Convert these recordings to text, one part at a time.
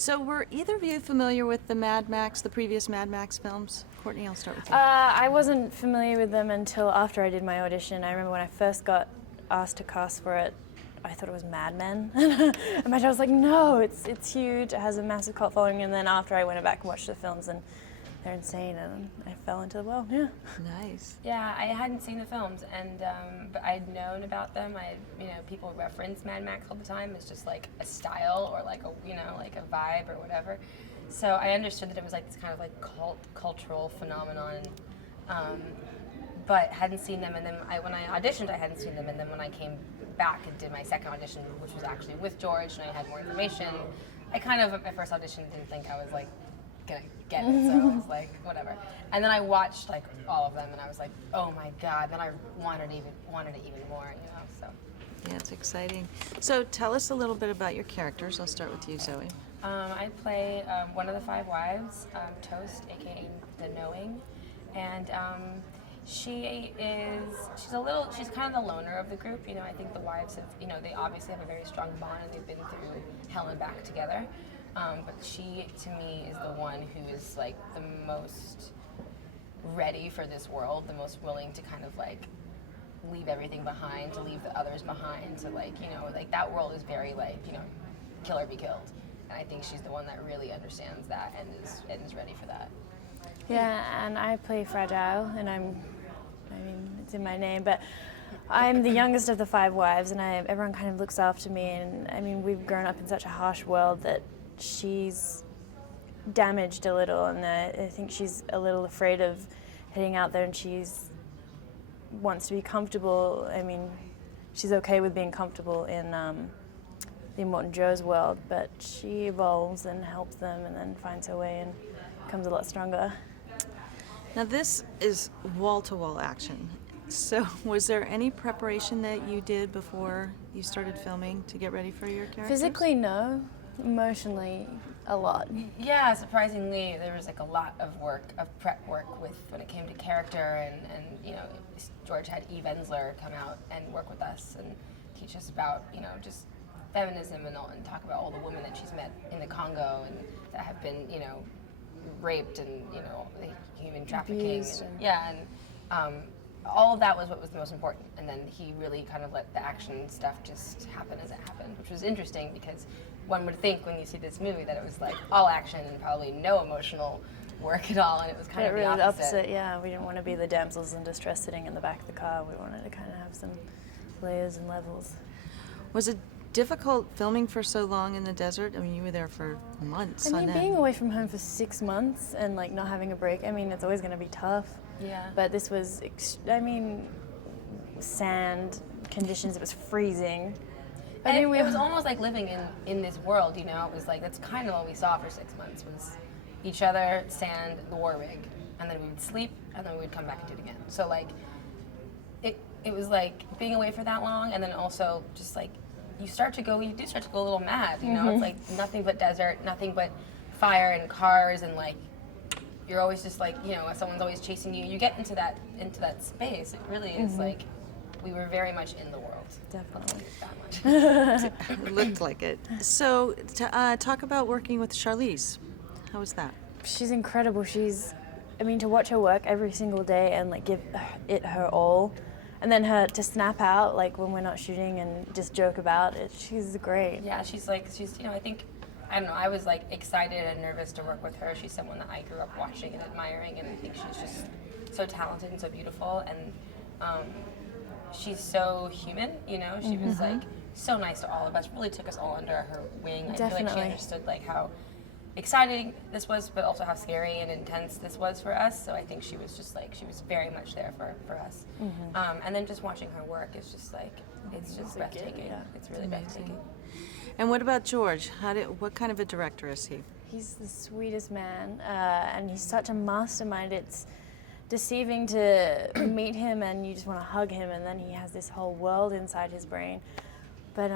So were either of you familiar with the previous Mad Max films? Courtney, I'll start with you. I wasn't familiar with them until after I did my audition. I remember when I first got asked to cast for it, I thought it was Mad Men. And my dad was like, no, it's huge, it has a massive cult following. And then after I went back and watched the films, and they're insane, and I fell into the well, yeah. Nice. Yeah, I hadn't seen the films, and but I'd known about them. People reference Mad Max all the time as just like a style or like like a vibe or whatever. So I understood that it was like this kind of like cultural phenomenon, but hadn't seen them. And then when I auditioned, I hadn't seen them. And then when I came back and did my second audition, which was actually with George, and I had more information, I kind of at my first audition didn't think I was like gonna get it, so I was like, whatever. And then I watched like all of them, and I was like, oh my god. Then I wanted it even more, So. Yeah, it's exciting. So tell us a little bit about your characters. I'll start with you, Zoe. I play one of the 5 wives, Toast, aka the Knowing, and she's kind of the loner of the group. I think the wives have, they obviously have a very strong bond, and they've been through hell and back together. But she, to me, is the one who is like the most ready for this world, the most willing to kind of like leave everything behind, to leave the others behind, to like that world is very like kill or be killed, and I think she's the one that really understands that and is ready for that. Yeah, and I play Fragile, and it's in my name, but I'm the youngest of the 5 wives, and everyone kind of looks after me, and we've grown up in such a harsh world that she's damaged a little, and I think she's a little afraid of heading out there, and wants to be comfortable. She's okay with being comfortable in the Immortan Joe's world, but she evolves and helps them and then finds her way and becomes a lot stronger. Now this is wall-to-wall action. So was there any preparation that you did before you started filming to get ready for your characters? Physically, no. Emotionally, a lot. Yeah, surprisingly, there was like a lot of prep work when it came to character, and George had Eve Ensler come out and work with us and teach us about just feminism and talk about all the women that she's met in the Congo and that have been raped and human trafficking and all of that was what was the most important. And then he really kind of let the action stuff just happen as it happened, which was interesting because one would think when you see this movie that it was like all action and probably no emotional work at all, and it was kind of really the opposite. Yeah, we didn't want to be the damsels in distress sitting in the back of the car. We wanted to kind of have some layers and levels. Was it difficult filming for so long in the desert? You were there for months. Being away from home for 6 months and like not having a break, it's always going to be tough. Yeah. But this was, sand conditions, it was freezing. It was almost like living in this world, It was like, that's kind of what we saw for 6 months, was each other, sand, the war rig. And then we would sleep, and then we would come back and do it again. So like, it was like being away for that long, and then also just like, you do start to go a little mad, It's like nothing but desert, nothing but fire and cars, and like, you're always just like, someone's always chasing you. You get into that space. It really is like, we were very much in the world. Definitely. That much. It looked like it. So talk about working with Charlize. How was that? She's incredible. To watch her work every single day and like give it her all, and then her to snap out like when we're not shooting and just joke about it. She's great. Yeah, I was like excited and nervous to work with her. She's someone that I grew up watching and admiring, and I think she's just so talented and so beautiful, and she's so human, She was like so nice to all of us, really took us all under her wing. I feel like she understood like how exciting this was, but also how scary and intense this was for us. So I think she was just like, she was very much there for us. And then just watching her work is just like, it's just breathtaking. Yeah. It's really breathtaking. And what about George? What kind of a director is he? He's the sweetest man, and he's such a mastermind. It's deceiving to meet him and you just want to hug him, and then he has this whole world inside his brain. But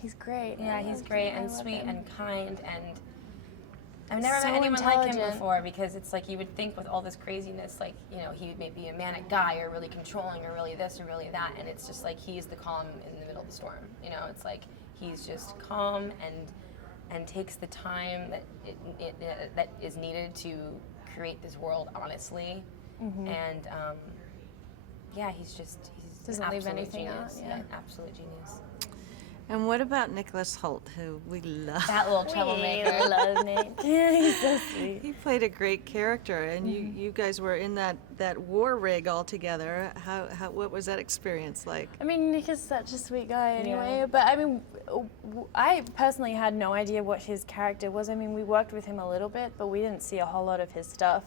he's great. Yeah, he's great and sweet and kind, and I've never So met anyone like him intelligent. before, because it's like you would think with all this craziness, like, he may be a manic guy or really controlling or really this or really that, and it's just like he's the calm in the middle of the storm. It's like he's just calm and takes the time that is needed to create this world honestly. And yeah, he's Doesn't an leave absolute anything out, genius. yeah. An absolute genius. And what about Nicholas Hoult, who we love? That little troublemaker. I love Nick. Yeah, he's so sweet. He played a great character, and you guys were in that war rig all together. What was that experience like? I mean, Nick is such a sweet guy anyway, Yeah. but I mean, I personally had no idea what his character was. I mean, we worked with him a little bit, but we didn't see a whole lot of his stuff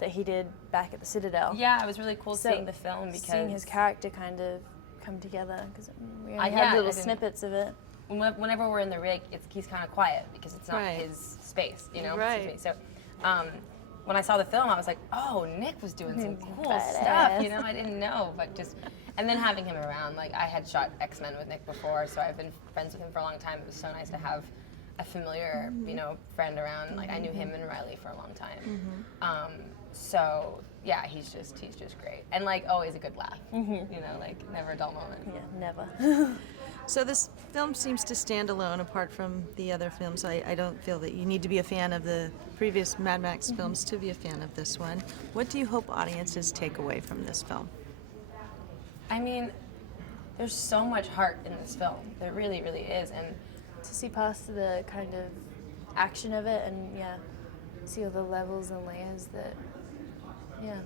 that he did back at the Citadel. Yeah, it was really cool So, seeing the film because seeing his character kind of come together, because we only yeah, had little as in- snippets of it. whenever we're in the rig, he's kind of quiet because it's not Right. his space, you know. Right. Excuse me. So, when I saw the film, I was like, "Oh, Nick was doing some cool Badass. stuff," you know. I didn't know, but and then having him around, like I had shot X-Men with Nick before, so I've been friends with him for a long time. It was so nice to have a familiar, you know, friend around. Like I knew him and Riley for a long time. So yeah, he's just great, and like always a good laugh. You know, like never a dull moment. Yeah, never. So this film seems to stand alone apart from the other films. I don't feel that you need to be a fan of the previous Mad Max films to be a fan of this one. What do you hope audiences take away from this film? I mean, there's so much heart in this film. There really, really is, and To see past the kind of action of it, and see all the levels and layers that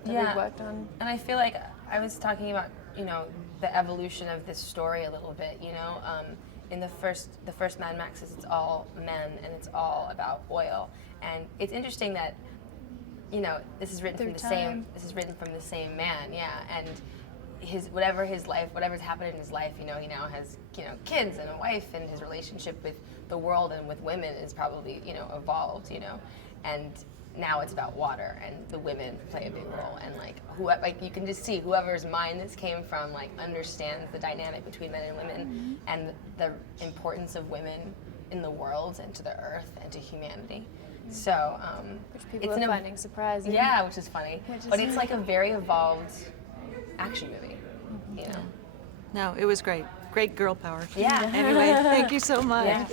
we worked on. And I feel like I was talking about, you know, the evolution of this story a little bit, you know. In the first Mad Maxes, it's all men and it's all about oil. And it's interesting that, you know, this is written from the same man, yeah. And whatever's happened in his life, you know, he now has, you know, kids and a wife, and his relationship with the world and with women is probably, you know, evolved, you know. And now it's about water, and the women play a big role, and like you can just see whoever's mind this came from, like, understands the dynamic between men and women and the importance of women in the world and to the earth and to humanity. So Which people are finding surprising. yeah, which is funny, but it's like a very evolved action movie, you know. No, it was great. Great girl power. Yeah. Anyway, thank you so much. Yeah.